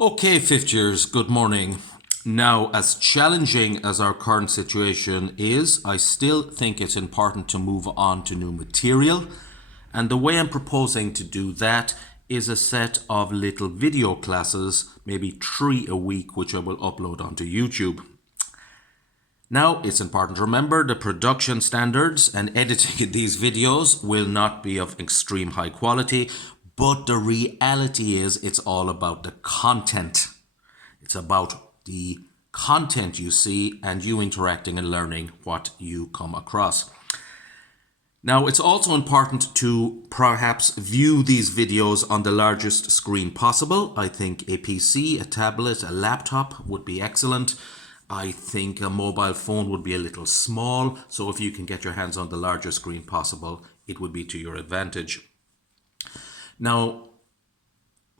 Okay, fifth years, good morning. Now, as challenging as our current situation is, I still think it's important to move on to new material. And the way I'm proposing to do that is a set of little video classes, maybe 3 a week, which I will upload onto YouTube. Now, it's important to remember the production standards and editing these videos will not be of extreme high quality, but the reality is it's all about the content. It's about the content you see and you interacting and learning what you come across. Now, it's also important to perhaps view these videos on the largest screen possible. I think a PC, a tablet, a laptop would be excellent. I think a mobile phone would be a little small, so if you can get your hands on the largest screen possible, it would be to your advantage. Now,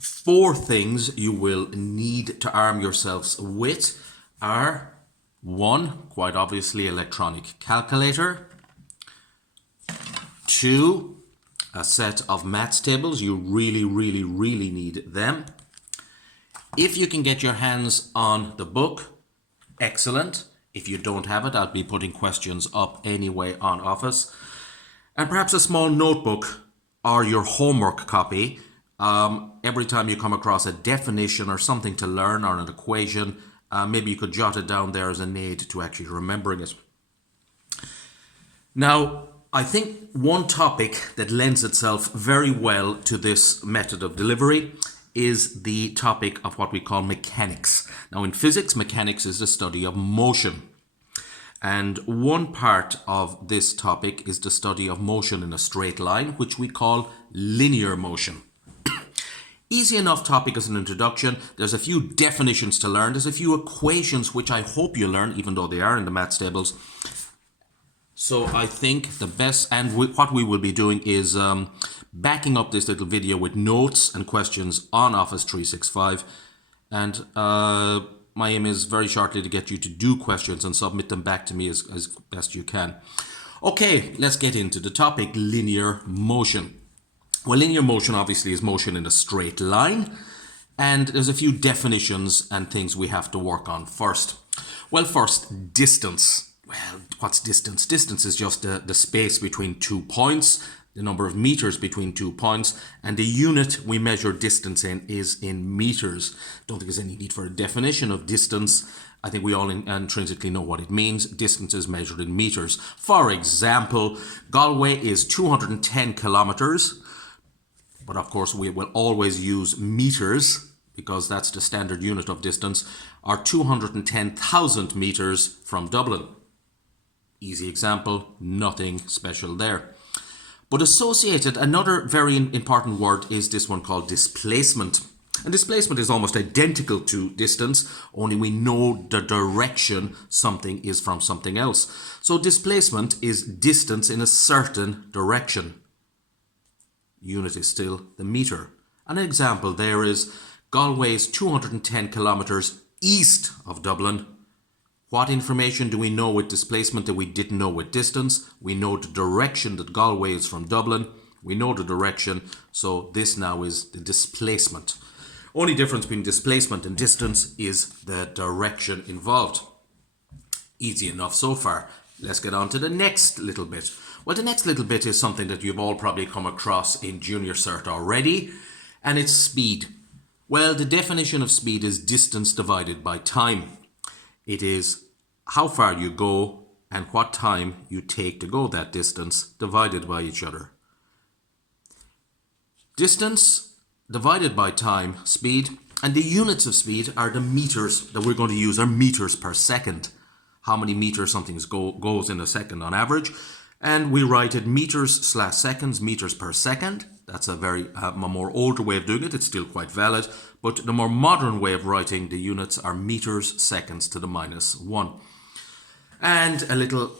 4 things you will need to arm yourselves with are 1, quite obviously, electronic calculator. 2, a set of maths tables. You really need them. If you can get your hands on the book, excellent. If you don't have it, I'll be putting questions up anyway on Office. And perhaps a small notebook or your homework copy. Every time you come across a definition or something to learn or an equation, maybe you could jot it down there as an aid to actually remembering it. Now, I think one topic that lends itself very well to this method of delivery is the topic of what we call mechanics. Now, in physics, mechanics is the study of motion. And one part of this topic is the study of motion in a straight line, which we call linear motion. Easy enough topic as an introduction. There's a few definitions to learn. There's a few equations which I hope you learn, even though they are in the maths tables. So I think the best, and what we will be doing is backing up this little video with notes and questions on Office 365. And my aim is very shortly to get you to do questions and submit them back to me as best you can. Okay, let's get into the topic, linear motion. Well, linear motion obviously is motion in a straight line. And there's a few definitions and things we have to work on first. Well, first, distance. Well, what's distance? Distance is just the space between 2 points, the number of meters between 2 points, and the unit we measure distance in is in meters. Don't think there's any need for a definition of distance. I think we all intrinsically know what it means. Distance is measured in meters. For example, Galway is 210 kilometers, but of course we will always use meters because that's the standard unit of distance, or 210,000 meters from Dublin. Easy example, nothing special there. But associated, another very important word is this one called displacement. And displacement is almost identical to distance, only we know the direction something is from something else. So displacement is distance in a certain direction. Unit is still the meter. An example there is Galway is 210 kilometers east of Dublin. What information do we know with displacement that we didn't know with distance? We know the direction that Galway is from Dublin. We know the direction, so this now is the displacement. Only difference between displacement and distance is the direction involved. Easy enough so far. Let's get on to the next little bit. Well, the next little bit is something that you've all probably come across in junior cert already, and it's speed. Well, the definition of speed is distance divided by time. It is how far you go and what time you take to go that distance divided by each other. Distance divided by time, speed, and the units of speed are the meters that we're going to use, are meters per second. How many meters something goes in a second on average. And we write it meters/seconds, meters per second. That's a more older way of doing it. It's still quite valid. But the more modern way of writing the units are meters seconds to the -1. And a little...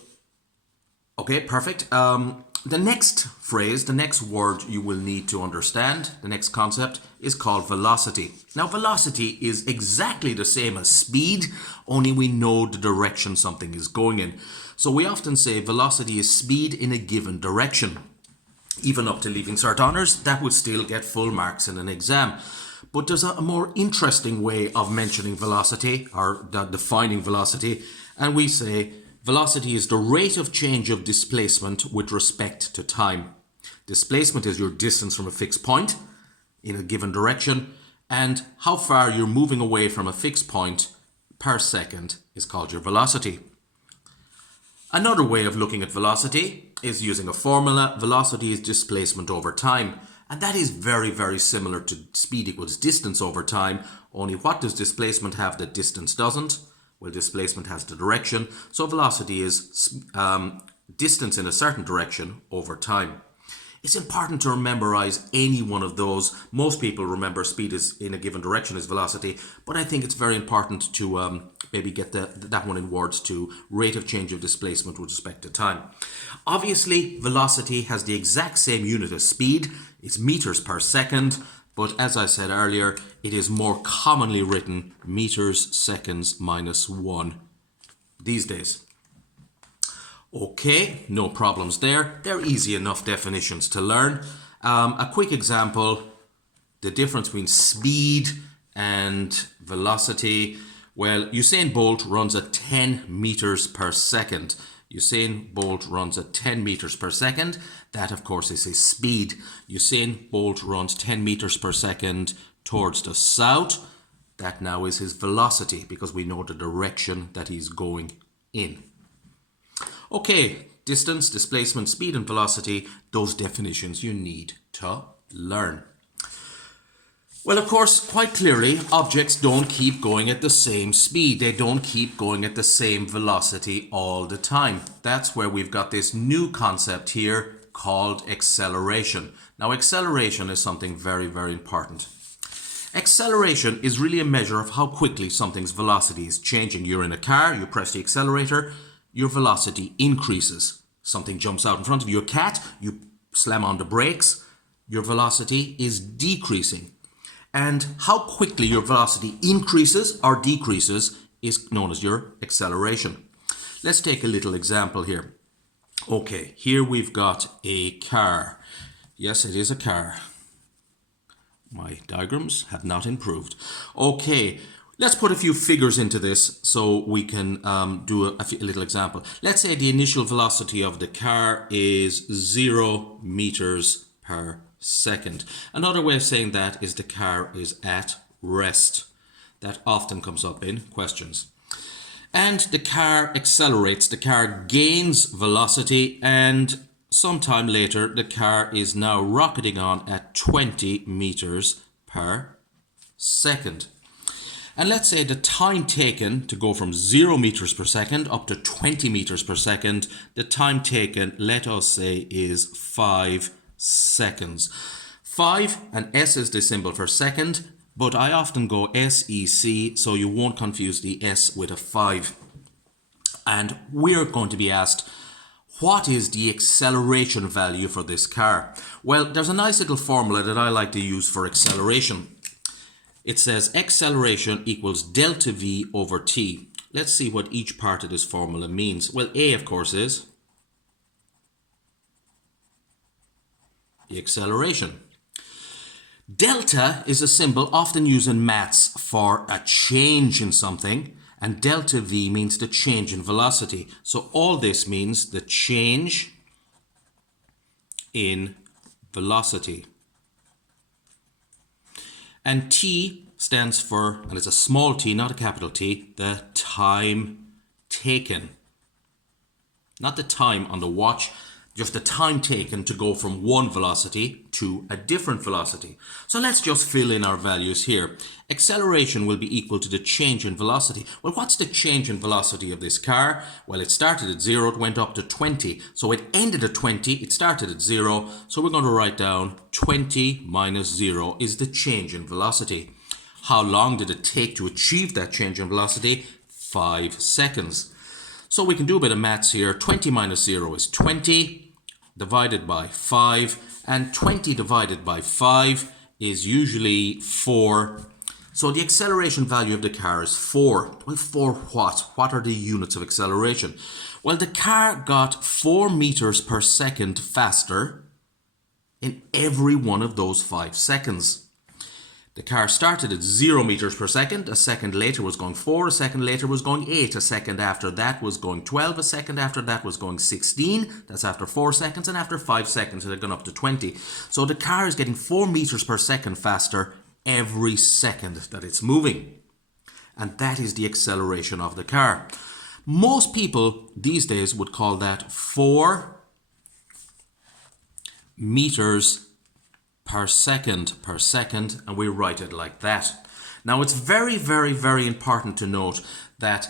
Okay, perfect. The next phrase, the next word you will need to understand, the next concept, is called velocity. Now, velocity is exactly the same as speed, only we know the direction something is going in. So we often say velocity is speed in a given direction. Even up to Leaving Cert Honours, that would still get full marks in an exam. But there's a more interesting way of mentioning velocity or defining velocity, and we say velocity is the rate of change of displacement with respect to time. Displacement is your distance from a fixed point in a given direction, and how far you're moving away from a fixed point per second is called your velocity. Another way of looking at velocity is using a formula. Velocity is displacement over time. And that is very, very similar to speed equals distance over time. Only what does displacement have that distance doesn't? Well, displacement has the direction. So velocity is distance in a certain direction over time. It's important to memorize any one of those. Most people remember speed is in a given direction as velocity, but I think it's very important to maybe get that one in words too. Rate of change of displacement with respect to time. Obviously, velocity has the exact same unit as speed. It's meters per second, but as I said earlier, it is more commonly written meters seconds minus 1 these days. Okay, no problems there. They're easy enough definitions to learn. A quick example, the difference between speed and velocity. Well, Usain Bolt runs at 10 meters per second. Usain Bolt runs at 10 meters per second. That, of course, is his speed. Usain Bolt runs 10 meters per second towards the south. That now is his velocity because we know the direction that he's going in. Okay, distance, displacement, speed and velocity, those definitions you need to learn. Well, of course, quite clearly, objects don't keep going at the same speed. They don't keep going at the same velocity all the time. That's where we've got this new concept here called acceleration. Now, acceleration is something very, very important. Acceleration is really a measure of how quickly something's velocity is changing. You're in a car, you press the accelerator, your velocity increases. Something jumps out in front of you, a cat, you slam on the brakes, your velocity is decreasing. And how quickly your velocity increases or decreases is known as your acceleration. Let's take a little example here. Okay, here we've got a car. Yes, it is a car. My diagrams have not improved. Okay, let's put a few figures into this so we can do a little example. Let's say the initial velocity of the car is 0 meters per second. Another way of saying that is the car is at rest. That often comes up in questions. And the car accelerates, the car gains velocity, and sometime later the car is now rocketing on at 20 meters per second. And let's say the time taken to go from 0 meters per second up to 20 meters per second, the time taken, let us say, is 5 seconds. 5 and S is the symbol for second, but I often go SEC so you won't confuse the S with a 5. And we're going to be asked, what is the acceleration value for this car? Well, there's a nice little formula that I like to use for acceleration. It says acceleration equals delta V over T. Let's see what each part of this formula means. Well, A, of course, is the acceleration. Delta is a symbol often used in maths for a change in something, and delta V means the change in velocity. So all this means the change in velocity. And T stands for, and it's a small t, not a capital T, the time taken. Not the time on the watch, just the time taken to go from one velocity to a different velocity. So let's just fill in our values here. Acceleration will be equal to the change in velocity. Well, what's the change in velocity of this car? Well, it started at 0, it went up to 20. So it ended at 20, it started at 0. So we're going to write down 20 minus 0 is the change in velocity. How long did it take to achieve that change in velocity? 5 seconds. So we can do a bit of maths here. 20 minus 0 is 20 divided by 5. And 20 divided by 5 is usually 4. So the acceleration value of the car is 4. Well, 4 what? What are the units of acceleration? Well, the car got 4 meters per second faster in every one of those 5 seconds. The car started at 0 meters per second, a second later was going 4, a second later was going 8, a second after that was going 12, a second after that was going 16, that's after 4 seconds, and after 5 seconds it had gone up to 20. So the car is getting 4 meters per second faster every second that it's moving. And that is the acceleration of the car. Most people these days would call that 4 meters per second, and we write it like that. Now it's very, very, very important to note that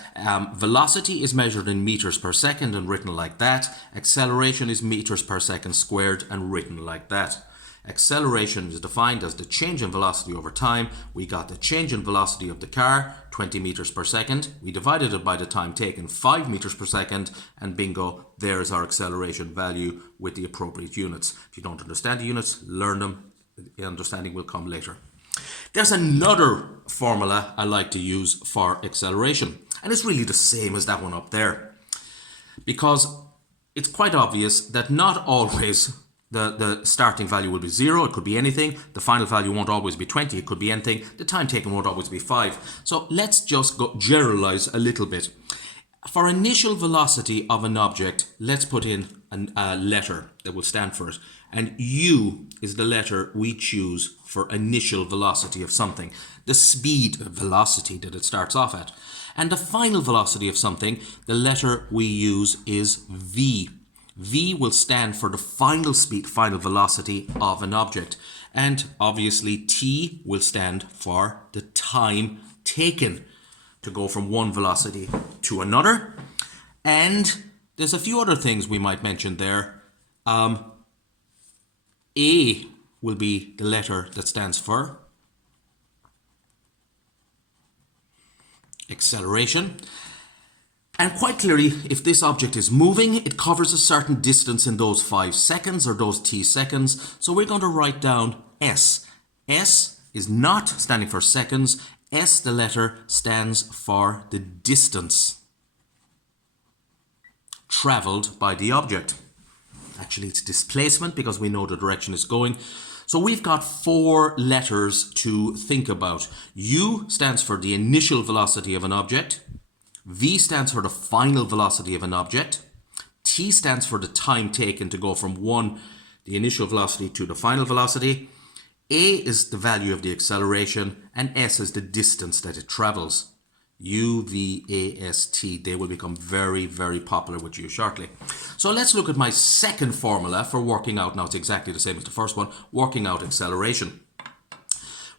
velocity is measured in meters per second and written like that. Acceleration is meters per second squared and written like that. Acceleration is defined as the change in velocity over time. We got the change in velocity of the car, 20 meters per second. We divided it by the time taken, 5 meters per second, and bingo, there's our acceleration value with the appropriate units. If you don't understand the units, learn them. The understanding will come later. There's another formula I like to use for acceleration, and it's really the same as that one up there, because it's quite obvious that not always the starting value will be 0. It could be anything. The final value won't always be 20. It could be anything. The time taken won't always be 5. So let's just go generalize a little bit. For initial velocity of an object, let's put in a letter that will stand for it. And U is the letter we choose for initial velocity of something. The speed, velocity that it starts off at. And the final velocity of something, the letter we use is V. V will stand for the final speed, final velocity of an object. And obviously T will stand for the time taken to go from one velocity to another. And there's a few other things we might mention there. A will be the letter that stands for acceleration. And quite clearly, if this object is moving, it covers a certain distance in those 5 seconds or those t seconds. So we're going to write down S. S is not standing for seconds. S, the letter, stands for the distance traveled by the object. Actually, it's displacement because we know the direction it's going. So we've got 4 letters to think about. U stands for the initial velocity of an object. V stands for the final velocity of an object. T stands for the time taken to go from the initial velocity to the final velocity. A is the value of the acceleration, and S is the distance that it travels. U, V, A, S, T, they will become very, very popular with you shortly. So let's look at my second formula for working out, now it's exactly the same as the first one, working out acceleration.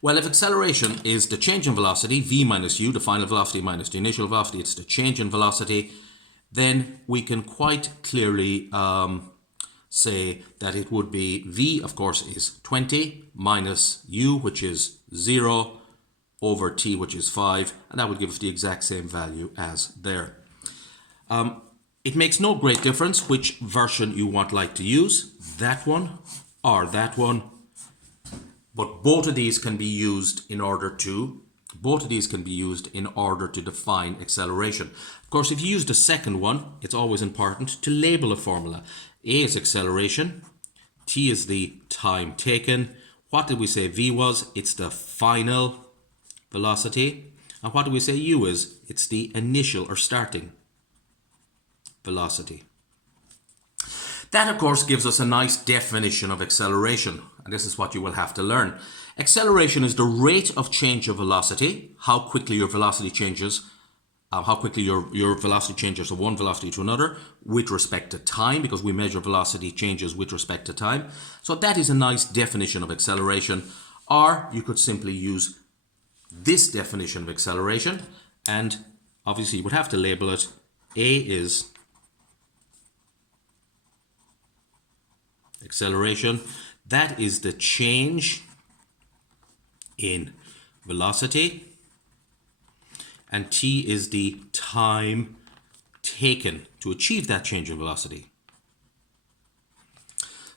Well, if acceleration is the change in velocity, V minus U, the final velocity minus the initial velocity, it's the change in velocity, then we can quite clearly say that it would be V, of course, is 20 minus U, which is 0, over T, which is 5, and that would give us the exact same value as there. It makes no great difference which version you like to use, that one or that one, but both of these can be used in order to define acceleration. Of course, if you use the second one, it's always important to label a formula. A is acceleration, T is the time taken. What did we say V was? It's the final velocity. And what do we say U is? It's the initial or starting velocity. That, of course, gives us a nice definition of acceleration, and this is what you will have to learn. Acceleration is the rate of change of velocity, how quickly your velocity changes, your velocity changes from one velocity to another with respect to time, because we measure velocity changes with respect to time. So that is a nice definition of acceleration, or you could simply use this definition of acceleration, and obviously you would have to label it. A is acceleration, that is the change in velocity, and T is the time taken to achieve that change in velocity.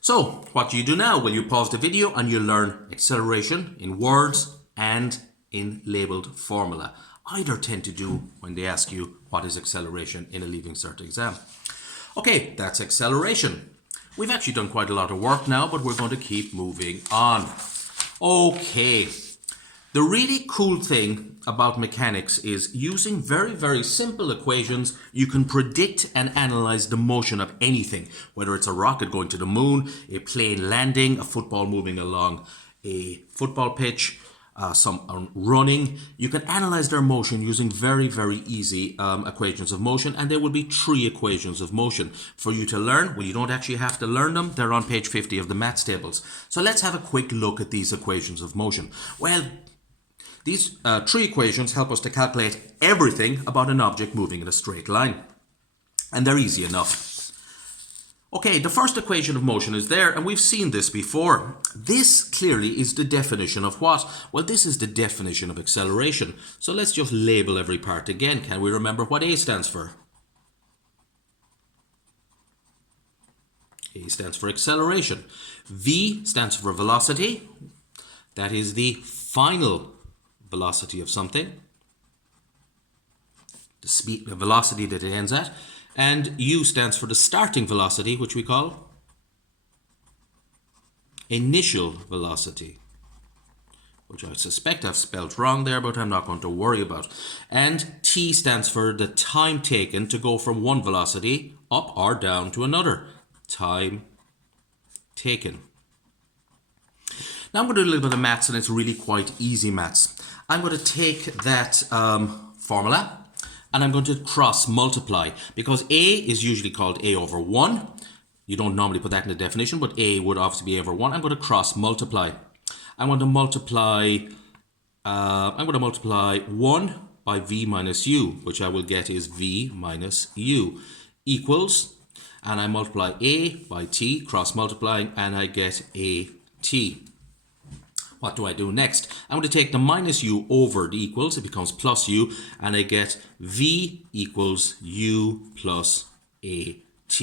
So what do you do now? Well, you pause the video and you learn acceleration in words and in labeled formula. Either tend to do when they ask you what is acceleration in a Leaving Cert exam. Okay, that's acceleration. We've actually done quite a lot of work now, but we're going to keep moving on. Okay, The really cool thing about mechanics is using very, very simple equations, you can predict and analyze the motion of anything, whether it's a rocket going to the moon, a plane landing, a football moving along a football pitch, some running. You can analyze their motion using very, very easy equations of motion, and there will be 3 equations of motion for you to learn. Well, you don't actually have to learn them. They're on page 50 of the maths tables. So let's have a quick look at these equations of motion. Well, these 3 equations help us to calculate everything about an object moving in a straight line. And they're easy enough. Okay, the first equation of motion is there, and we've seen this before. This clearly is the definition of what? Well, this is the definition of acceleration. So let's just label every part again. Can we remember what A stands for? A stands for acceleration. V stands for velocity. That is the final velocity of something. The velocity that it ends at. And U stands for the starting velocity, which we call initial velocity, which I suspect I've spelled wrong there, but I'm not going to worry about. And T stands for the time taken to go from one velocity up or down to another. Time taken. Now I'm going to do a little bit of maths, and it's really quite easy maths. I'm going to take that formula, and I'm going to cross multiply, because A is usually called A over 1. You don't normally put that in the definition, but A would obviously be A over 1. I'm going to cross multiply. I'm going to multiply 1 by V minus U, which I will get is V minus U, equals, and I multiply A by T, cross multiplying, and I get AT. What do I do next? I'm going to take the minus U over the equals. It becomes plus U, and I get V equals U plus AT.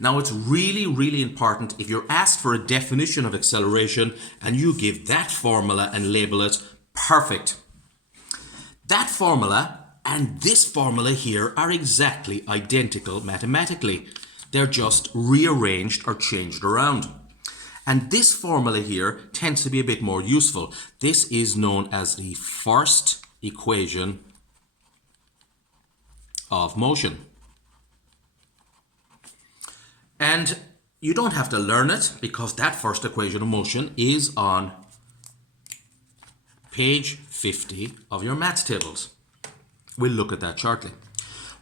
Now, it's really, really important if you're asked for a definition of acceleration and you give that formula and label it perfect. That formula and this formula here are exactly identical mathematically. They're just rearranged or changed around. And this formula here tends to be a bit more useful. This is known as the first equation of motion. And you don't have to learn it, because that first equation of motion is on page 50 of your maths tables. We'll look at that shortly.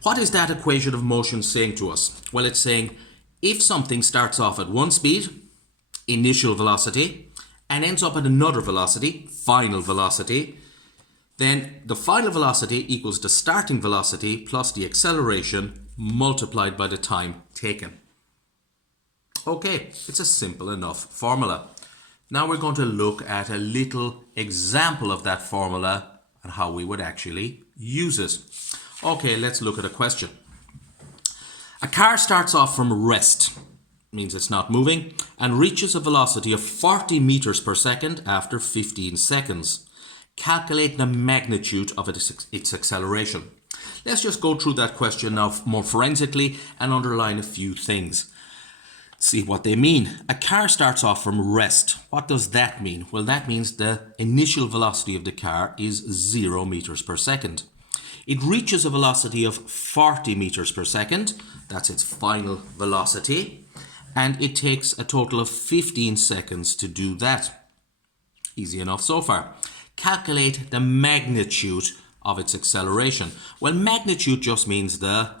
What is that equation of motion saying to us? Well, it's saying if something starts off at one speed, initial velocity, and ends up at another velocity, final velocity, then the final velocity equals the starting velocity plus the acceleration multiplied by the time taken. Okay, it's a simple enough formula. Now we're going to look at a little example of that formula and how we would actually use it. Okay, let's look at a question. A car starts off from rest, means it's not moving, and reaches a velocity of 40 meters per second after 15 seconds. Calculate the magnitude of its acceleration. Let's just go through that question now more forensically and underline a few things. See what they mean. A car starts off from rest. What does that mean? Well, that means the initial velocity of the car is 0 meters per second. It reaches a velocity of 40 meters per second. That's its final velocity. And it takes a total of 15 seconds to do that. Easy enough so far. Calculate the magnitude of its acceleration. Well, magnitude just means the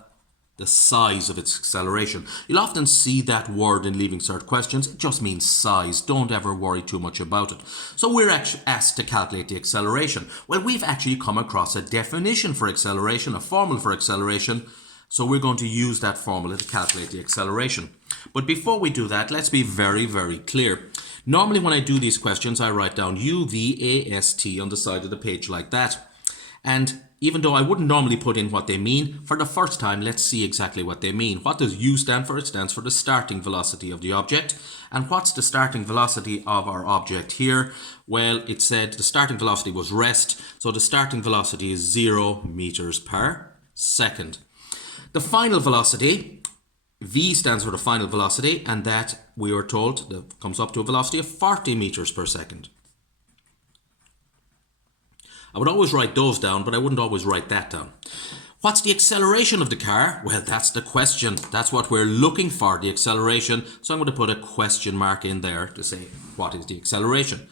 size of its acceleration. You'll often see that word in Leaving Cert questions. It just means size. Don't ever worry too much about it. So we're actually asked to calculate the acceleration. Well, we've actually come across a definition for acceleration, a formula for acceleration. So we're going to use that formula to calculate the acceleration. But before we do that, let's be very, very clear. Normally when I do these questions, I write down U, V, A, S, T on the side of the page like that. And even though I wouldn't normally put in what they mean, for the first time, let's see exactly what they mean. What does U stand for? It stands for the starting velocity of the object. And what's the starting velocity of our object here? Well, it said the starting velocity was rest. So the starting velocity is 0 meters per second. The final velocity, V stands for the final velocity, and that we are told that comes up to a velocity of 40 meters per second. I would always write those down, but I wouldn't always write that down. What's the acceleration of the car? Well, that's the question. That's what we're looking for, the acceleration. So I'm going to put a question mark in there to say, what is the acceleration?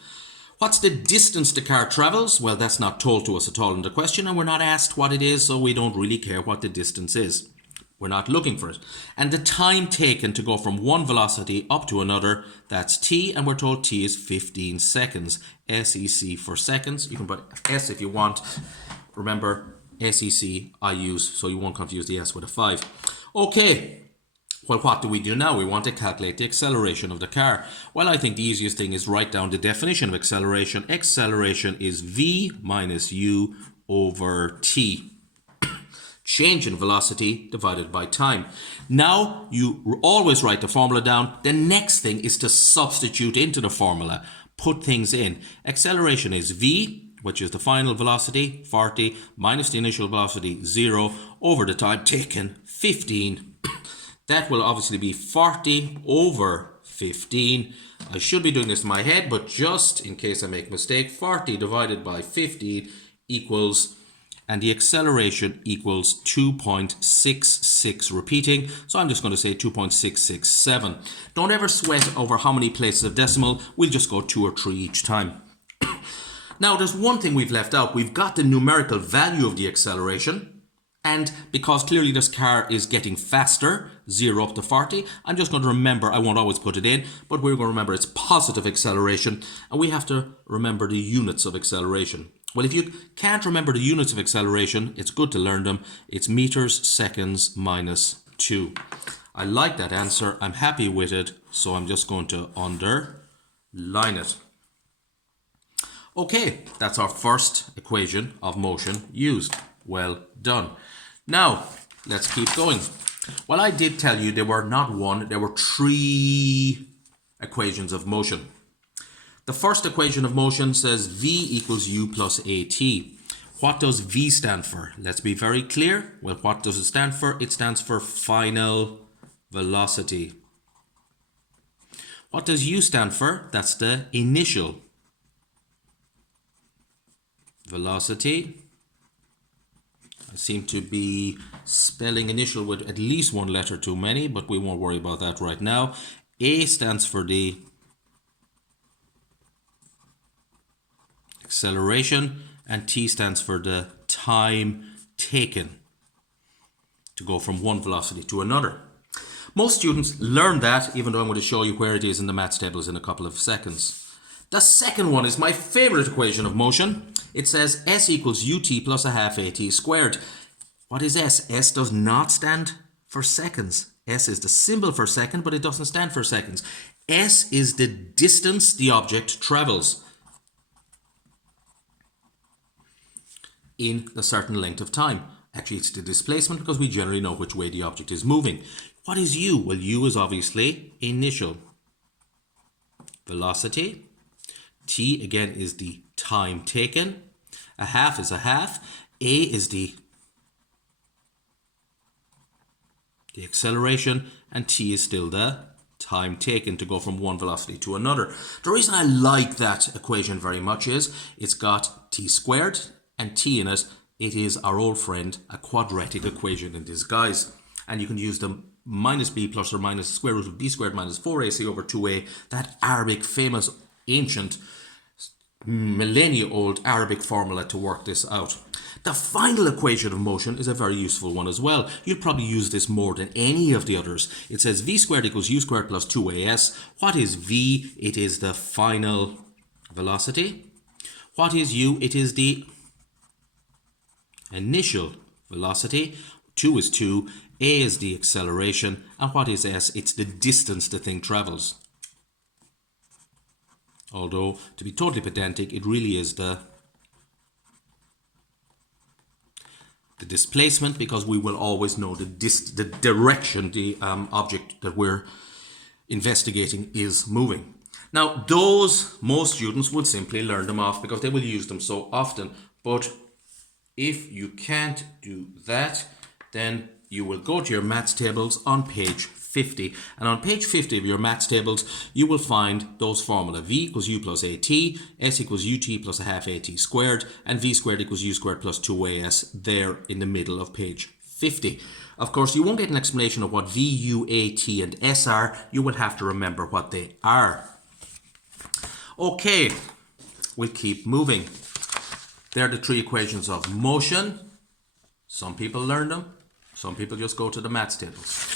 What's the distance the car travels? Well, that's not told to us at all in the question, and we're not asked what it is, so we don't really care what the distance is. We're not looking for it. And the time taken to go from one velocity up to another, that's t, and we're told t is 15 seconds. SEC for seconds. You can put S if you want. Remember, SEC I use, so you won't confuse the S with a 5. Okay. Well, what do we do now? We want to calculate the acceleration of the car. Well, I think the easiest thing is write down the definition of acceleration. Acceleration is v minus u over t. Change in velocity divided by time. Now, you always write the formula down. The next thing is to substitute into the formula. Put things in. Acceleration is v, which is the final velocity, 40, minus the initial velocity, 0, over the time taken, 15. That will obviously be 40 over 15. I should be doing this in my head, but just in case I make a mistake, 40 divided by 15 equals, and the acceleration equals 2.66 repeating. So I'm just going to say 2.667. Don't ever sweat over how many places of decimal. We'll just go 2 or 3 each time. Now, there's one thing we've left out. We've got the numerical value of the acceleration. And because clearly this car is getting faster, 0 up to 40, I'm just going to remember, I won't always put it in, but we're going to remember it's positive acceleration, and we have to remember the units of acceleration. Well, if you can't remember the units of acceleration, it's good to learn them. It's meters, seconds, minus 2. I like that answer. I'm happy with it, so I'm just going to underline it. Okay, that's our first equation of motion used. Well done. Now, let's keep going. Well, I did tell you there were not one, there were 3 equations of motion. The first equation of motion says v equals u plus at. What does v stand for? Let's be very clear. Well, what does it stand for? It stands for final velocity. What does u stand for? That's the initial velocity. I seem to be spelling initial with at least one letter too many, but we won't worry about that right now. A stands for the acceleration, and t stands for the time taken to go from one velocity to another. Most students learn that, even though I'm going to show you where it is in the maths tables in a couple of seconds. The second one is my favorite equation of motion. It says s equals ut plus a half at squared. What is s? S does not stand for seconds. S is the symbol for second, but it doesn't stand for seconds. S is the distance the object travels in a certain length of time. Actually, it's the displacement because we generally know which way the object is moving. What is u? Well, u is obviously initial velocity. T again is the time taken. A half is a half. A is the acceleration, and t is still the time taken to go from one velocity to another. The reason I like that equation very much is it's got t squared and t in it. It is our old friend, a quadratic equation in disguise. And you can use the minus b plus or minus the square root of b squared minus 4ac over 2a, that Arabic famous ancient millennia-old Arabic formula to work this out. The final equation of motion is a very useful one as well. You'll probably use this more than any of the others. It says v squared equals u squared plus 2as. What is v? It is the final velocity. What is u? It is the initial velocity. 2 is 2. A is the acceleration. And what is s? It's the distance the thing travels. Although, to be totally pedantic, it really is the displacement, because we will always know the direction the object that we're investigating is moving. Now, those, most students would simply learn them off because they will use them so often. But if you can't do that, then you will go to your maths tables on page 50. And on page 50 of your maths tables, you will find those formula. V equals U plus AT, S equals UT plus a half AT squared, and V squared equals U squared plus 2AS there in the middle of page 50. Of course, you won't get an explanation of what V, U, AT, and S are. You will have to remember what they are. Okay, we'll keep moving. They're the three equations of motion. Some people learn them. Some people just go to the maths tables.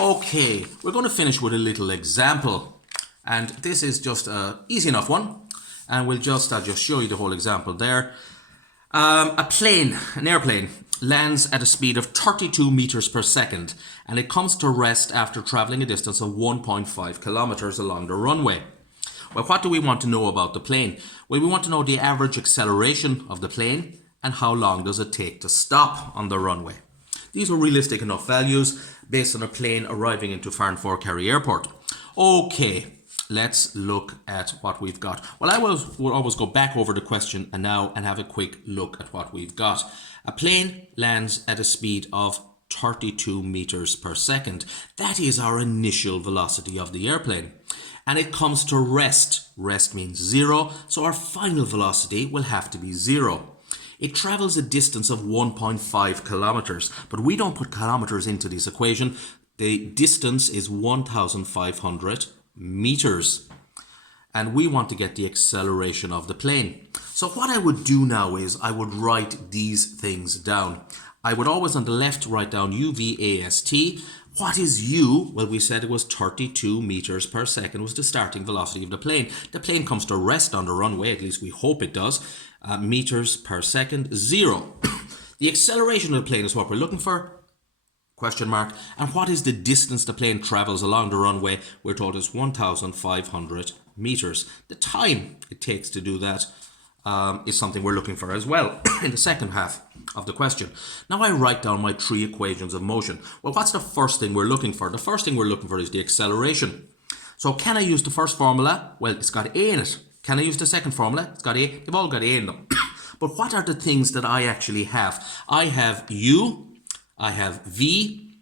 Okay, we're going to finish with a little example. And this is just an easy enough one. And I'll just show you the whole example there. An airplane, lands at a speed of 32 meters per second. And it comes to rest after traveling a distance of 1.5 kilometers along the runway. Well, what do we want to know about the plane? Well, we want to know the average acceleration of the plane and how long does it take to stop on the runway. These are realistic enough values based on a plane arriving into Farnborough Kerry Airport. Okay, let's look at what we've got. Well, I will always go back over the question and now and have a quick look at what we've got. A plane lands at a speed of 32 meters per second. That is our initial velocity of the airplane. And it comes to rest. Rest means 0, so our final velocity will have to be 0. It travels a distance of 1.5 kilometers, but we don't put kilometers into this equation. The distance is 1,500 meters. And we want to get the acceleration of the plane. So what I would do now is I would write these things down. I would always on the left write down UVAST. What is U? Well, we said it was 32 meters per second was the starting velocity of the plane. The plane comes to rest on the runway, at least we hope it does. Meters per second, 0. The acceleration of the plane is what we're looking for. Question mark. And what is the distance the plane travels along the runway? We're told it's 1,500 meters. The time it takes to do that is something we're looking for as well in the second half of the question. Now I write down my three equations of motion. Well, what's the first thing we're looking for? The first thing we're looking for is the acceleration. So can I use the first formula? Well, it's got A in it. Can I use the second formula? It's got A. They've all got A in them. But what are the things that I actually have? I have U, I have V,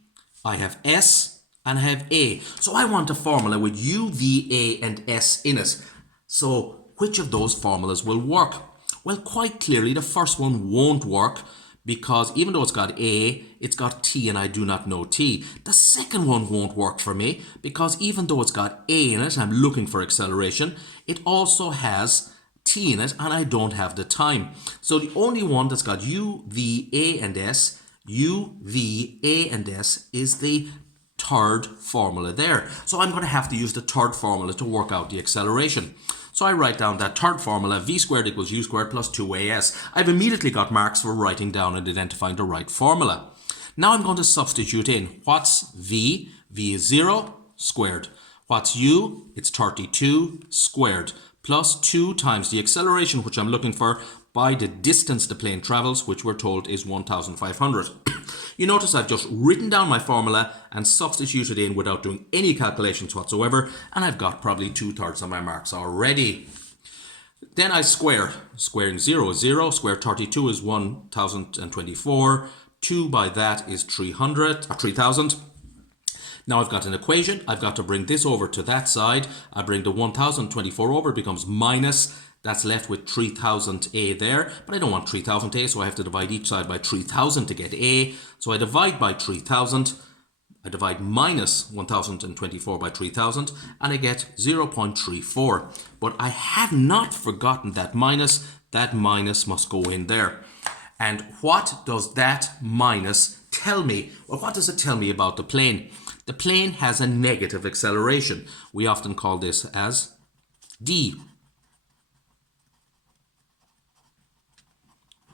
I have S, and I have A. So I want a formula with U, V, A, and S in it. So which of those formulas will work? Well, quite clearly the first one won't work because even though it's got A, it's got T and I do not know T. The second one won't work for me because even though it's got A in it, I'm looking for acceleration, it also has T in it and I don't have the time. So the only one that's got U, V, A and S, U, V, A and S is the third formula there. So I'm going to have to use the third formula to work out the acceleration. So I write down that third formula, V squared equals U squared plus 2AS. I've immediately got marks for writing down and identifying the right formula. Now I'm going to substitute in what's V? V is 0 squared. What's U? It's 32 squared plus 2 times the acceleration, which I'm looking for, by the distance the plane travels, which we're told is 1,500. You notice I've just written down my formula and substituted in without doing any calculations whatsoever, and I've got probably 2/3 of my marks already. Then I square. Squaring 0 is 0, square 32 is 1,024, 2 by that is 3,000. Now I've got an equation, I've got to bring this over to that side. I bring the 1,024 over, it becomes minus. That's left with 3,000A there, but I don't want 3,000A, so I have to divide each side by 3,000 to get A. So I divide by 3,000, I divide minus 1,024 by 3,000, and I get 0.34. But I have not forgotten that minus must go in there. And what does that minus tell me? Well, what does it tell me about the plane? The plane has a negative acceleration. We often call this as D.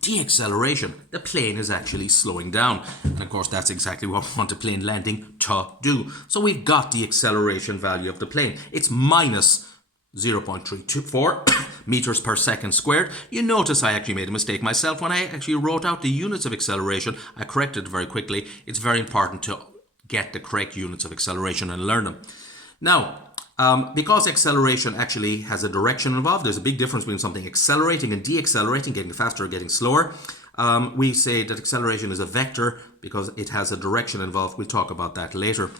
Deceleration. The plane is actually slowing down. And of course, that's exactly what we want a plane landing to do. So we've got the acceleration value of the plane. It's minus 0.324 meters per second squared. You notice I actually made a mistake myself when I actually wrote out the units of acceleration. I corrected it very quickly. It's very important to get the correct units of acceleration and learn them. Now, because acceleration actually has a direction involved, there's a big difference between something accelerating and deaccelerating, getting faster or getting slower. We say that acceleration is a vector because it has a direction involved. We'll talk about that later.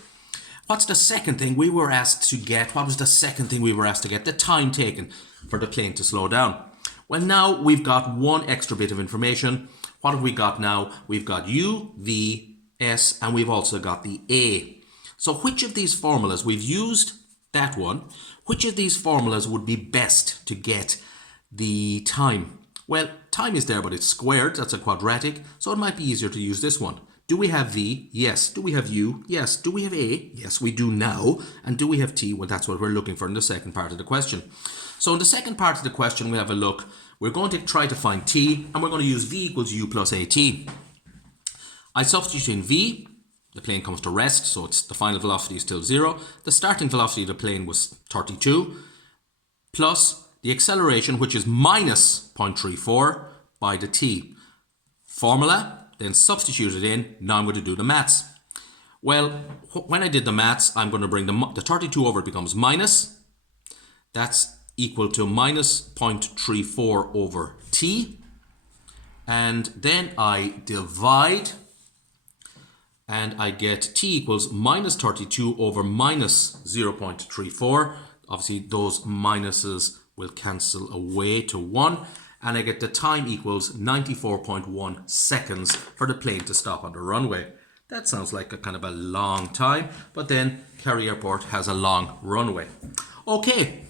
What's the second thing we were asked to get? What was the second thing we were asked to get? The time taken for the plane to slow down. Well, now we've got one extra bit of information. What have we got now? We've got U, V, S, and we've also got the A. So which of these formulas, we've used that one, which of these formulas would be best to get the time? Well, time is there, but it's squared. That's a quadratic. So it might be easier to use this one. Do we have V? Yes. Do we have U? Yes. Do we have A? Yes, we do now. And do we have T? Well, that's what we're looking for in the second part of the question. So in the second part of the question, we have a look. We're going to try to find T, and we're going to use V equals U plus AT. I substitute in V. The plane comes to rest, so it's the final velocity is still 0. The starting velocity of the plane was 32, plus the acceleration, which is minus 0.34 by the T. Formula, then substitute it in. Now I'm going to do the maths. Well, when I did the maths, I'm going to bring the 32 over, it becomes minus. That's equal to minus 0.34 over T. And then I divide, and I get T equals minus 32 over minus 0.34. Obviously, those minuses will cancel away to 1. And I get the time equals 94.1 seconds for the plane to stop on the runway. That sounds like a kind of a long time, but then Kerry Airport has a long runway. Okay,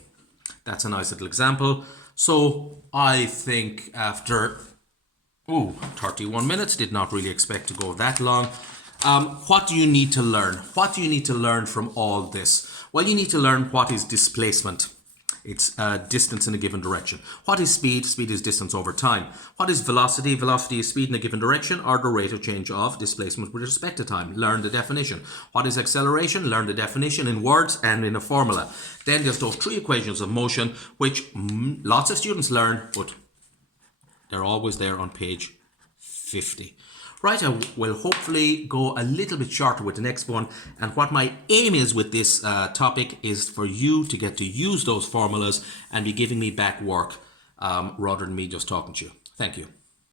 that's a nice little example. So I think after 31 minutes, did not really expect to go that long. What do you need to learn? What do you need to learn from all this? Well, you need to learn what is displacement. It's distance in a given direction. What is speed? Speed is distance over time. What is velocity? Velocity is speed in a given direction or the rate of change of displacement with respect to time. Learn the definition. What is acceleration? Learn the definition in words and in a formula. Then there's those 3 equations of motion, which lots of students learn, but they're always there on page 50. Right, I will hopefully go a little bit shorter with the next one. And what my aim is with this topic is for you to get to use those formulas and be giving me back work rather than me just talking to you. Thank you.